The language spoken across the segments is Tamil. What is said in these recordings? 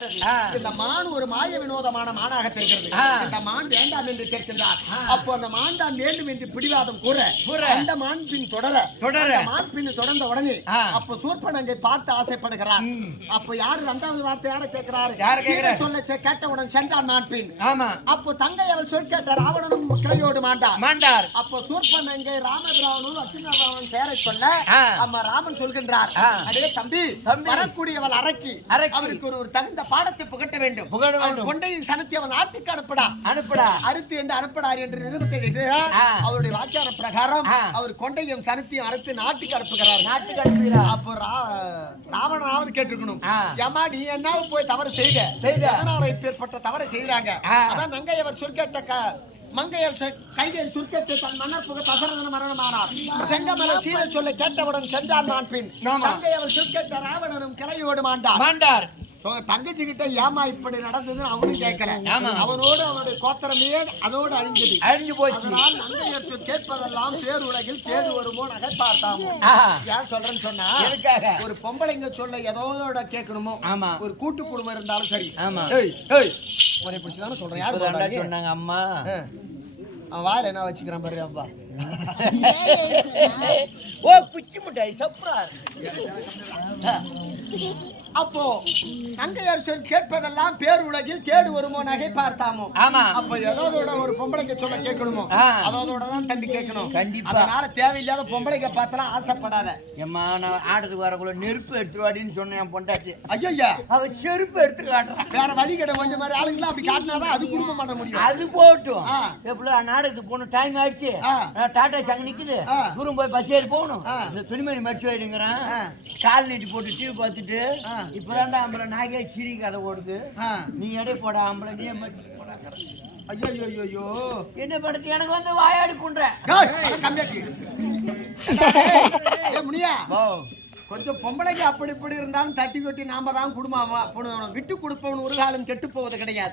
இந்த மான் ஒரு மாய வினோதமான மானாக தெரிகிறது. இந்த மான் வேண்டாம் என்று கேட்கின்றார். அப்போ அந்த மான் தான் வேண்டும் என்று பிடிவாதம் கூற அந்த மான் பின் தொடர மான் பின் தொடர்ந்த உடனே அப்ப சூர்பனங்கை பார்த்து ஆசைப்படுகிறார். அப்போ யாரு இரண்டாவது வார்த்தை யாரை கேட்கிறாரு? சொல்ல கேட்டவுடன் சென்றான் மான் பின். அப்போ தங்கை அவள் சொல் கேட்ட ராவணனும் கிளையோடு மாண்டார். அப்போ சூர்பனங்கை ராமபிராவனும் லட்சுமணன் சேர சொல்ல அம்மா ராமன் சொல்கின்றார், அதே தம்பி வரக்கூடியவள் அரக்கி, அவருக்கு ஒரு தகுந்த பாடத்தை புகட்ட வேண்டும். கொண்டையின் சனத்தை அவன் நாட்டுக்கு அனுப்படா அறுத்து என்று அனுப்படார் என்று நிரூபித்து அவருடைய வாக்கியான பிரகாரம் அவர் கொண்டையும் சனத்தையும் அறுத்து நாட்டுக்கு அனுப்புகிறார். அப்போ ராவணனாவது கேட்டிருக்கணும், ஏமா நீ என்ன போய் தவறு செய்த, அதனால இப்பேற்பட்ட தவறை செய்யறாங்க. அதான் நங்கை அவர் சொற்கேட்ட மங்கையல் கைதில் சுருக்கத்தை தன் மன்னர் புக தசரதன மரணமானார். செங்கமல சீர சொல்ல கேட்டவுடன் சென்றான் மான் பின். மங்கை அவள் சுருக்கேட்ட ராவணனும் கிளையோடு மாண்டார். தங்கச்சி கிட்ட ஏமா இப்படி நடந்ததுன்னு அவனும் கேட்கல. அவனோடு அவனுடைய கோத்திரமே அதோடு அழிஞ்சு போச்சு. அதனால் நங்கையர் கேட்பதெல்லாம் பேர் உலகில் கேடு வருமோ நகை பார்த்தாமோ. ஏன் சொல்றேன்னு சொன்னா, ஒரு பொம்பளைங்க சொல்ல ஏதோட கேட்கணுமோ, ஒரு கூட்டு குடும்பம் இருந்தாலும் சரி. ஒரே பிடிச்சதானே சொல்றேன். யாரு சொன்னாங்க? அம்மா வார என்ன வச்சுக்கிறேன் பாரு. அப்பா ஓ குச்சி முட்டாய் சப்ரார். அப்போ நங்கையார் சொல் கேட்பதெல்லாம் பேர் உலகில் கேடு வருமோ நகை பார்த்தாமோ. அப்ப ஏதோட ஒரு பொம்பளைக்கு சொல்ல கேட்கணுமோ, அதோட தான் தம்பி கேட்கணும். கண்டிப்பா. அதனால தேவையில்லாத பொம்பளைக்கு பார்த்தலாம் ஆசைப்படாத. ஏமா நான் ஆடுறதுக்கு வரக்குள்ள நெருப்பு எடுத்துருவாடின்னு சொன்னேன் பொண்டாட்டி. ஐயா அவ செருப்பு எடுத்து காட்டுறான். வேற வழி கிடையாது. கொஞ்சம் மாதிரி ஆளுங்களாம் அப்படி காட்டினாதான் அது குடும்பம் பண்ண முடியும். அது போட்டும். எப்படி நாடகத்துக்கு போகணும், டைம் ஆயிடுச்சு, டாடா சங்க நிக்குது, தூரம் போய் பஸ் ஏறி போகணும். இந்த துணிமணி மடிச்சு வைடுங்கிறேன், கால் நீட்டி போட்டு டிவி பார்த்துட்டு இப்பதான்டா ஆம்பளை நாகே சிரி கதை ஓடுது, நீ எடை போட ஆம்பளை நீ போட. ஐயோ என்ன படுத்து எனக்கு வந்து வாயாடி குன்ற முடியா. கொஞ்சம் பொம்பளைக்கு அப்படி இப்படி இருந்தாலும் தட்டி கொட்டி நாம தான் குடும்பம் விட்டு கொடுப்பவன் ஒரு காலம் கெட்டு போவது கிடையாது.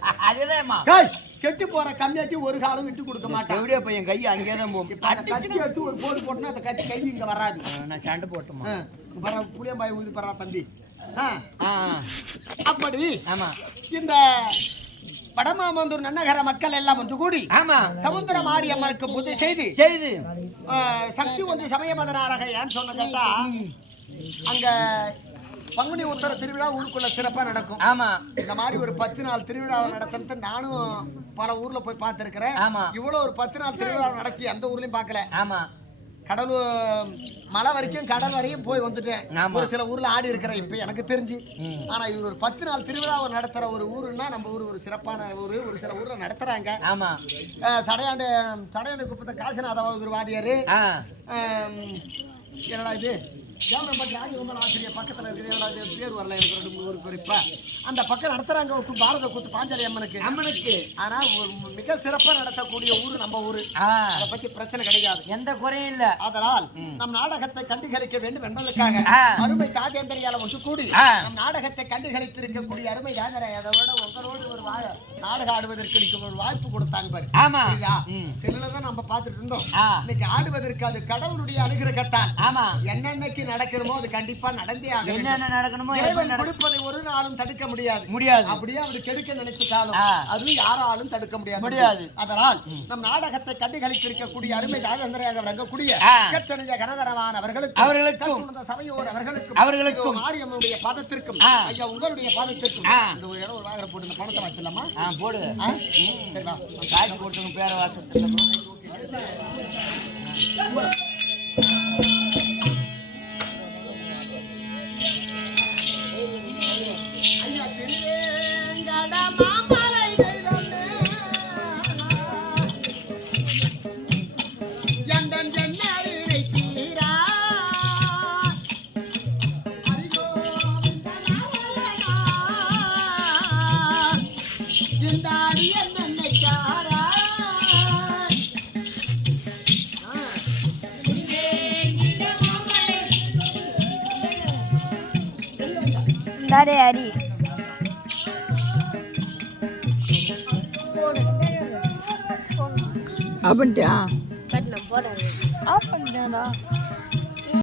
கெட்டு போற கம்மியாட்டி ஒரு காலம் விட்டு கொடுக்க மாட்டேன். எப்படியா பையன் கை அங்கேதான் போகும். கத்தி எடுத்து ஒரு போடு போட்டோன்னா அந்த கத்தி கை இங்க வராது. நான் சண்டை போட்டோமா புளியம்பாய் ஊதி பரா தம்பி. அப்படி இந்த வடமாமந்தூர் நன்னகர மக்கள் எல்லாம் ஒன்று கூடி சமுத்திர மாரியம்மனுக்கு பூஜை செய்து சக்தி ஒன்று சமய மதனாராக ஏன்னு சொன்ன கேட்டா, அங்க பங்குனி உத்தர திருவிழா ஊருக்குள்ள சிறப்பா நடக்கும். இந்த மாதிரி ஒரு 10 நாள் திருவிழாவை நடத்த நானும் பல ஊர்ல போய் பார்த்திருக்கிறேன். இவ்வளவு ஒரு 10 நாள் திருவிழா நடத்தி அந்த ஊர்லயும் பார்க்கல. கடலூர் மலை வரைக்கும் கடல் வரையும் போய் வந்துட்டேன். ஒரு சில ஊர்ல ஆடி இருக்கிறேன் இப்ப எனக்கு தெரிஞ்சு. ஆனா இவர் ஒரு 10 நாள் திருவிழாவை நடத்துற ஒரு ஊருன்னா நம்ம ஊர் ஒரு சிறப்பான ஊரு. ஒரு சில ஊர்ல நடத்துறாங்க. சடையாண்டு குப்பத்தை காசிநாத வாதியாரு, என்னடா இது ஆசிரியர் பக்கத்துல இருக்கிற பேர் வரல எனக்கு. இப்ப அந்த பக்கம் நடத்துறாங்க பாரத கூத்து பாஞ்சாலி அம்மனுக்கு. ஆனா மிக சிறப்பா நடத்தக்கூடிய ஊரு நம்ம ஊரு. அதை பத்தி பிரச்சனை கிடையாது, எந்த குறையும் இல்ல. அதனால் நம் நாடகத்தை கண்டுகளிக்க வேண்டும் என்பதற்காக அருமை தாஜேந்திரியால ஒன்று கூடி நம் நாடகத்தை கண்டுகளித்திருக்கக்கூடிய அருமை யாதரோட உங்களோடு ஒரு நாடகம் ஆடுவதற்கு ஒரு வாய்ப்பு கொடுத்தாங்க பாரு. சிலதான் நம்ம பார்த்துட்டு இருந்தோம். இன்னைக்கு ஆடுவதற்கு அது கடவுளுடைய அனுகிரகத்தால் என்னென்னைக்கு நடக்கிறோமோ அது கண்டிப்பா நடந்தே ஆகும். என்ன நடக்கணுமோ இறைவன் கொடுப்பதை ஒரு நாளும் தடுக்க முடியாது. அப்படியே அவர் கெடுக்க நினைச்சாலும் அது யாராலும் தடுக்க முடியாது. அதனால் நம் நாடகத்தை கண்டுகளித்திருக்கக்கூடிய அருமை ராஜேந்திரராக விளங்கக்கூடிய கற்றணிய கனதரவான் அவர்களுக்கும் சபையோர் அவர்களுக்கும் மாரியம்மனுடைய பாதத்திற்கும் ஐயா உங்களுடைய பாதத்திற்கும் இந்த ஒரு வாகர போட்டு இந்த பணத்தை வாய்த்தலாமா? போடு. சரி வா காசு போட்டு பேரை வாக்கு. அடி அப்படின்ட்டா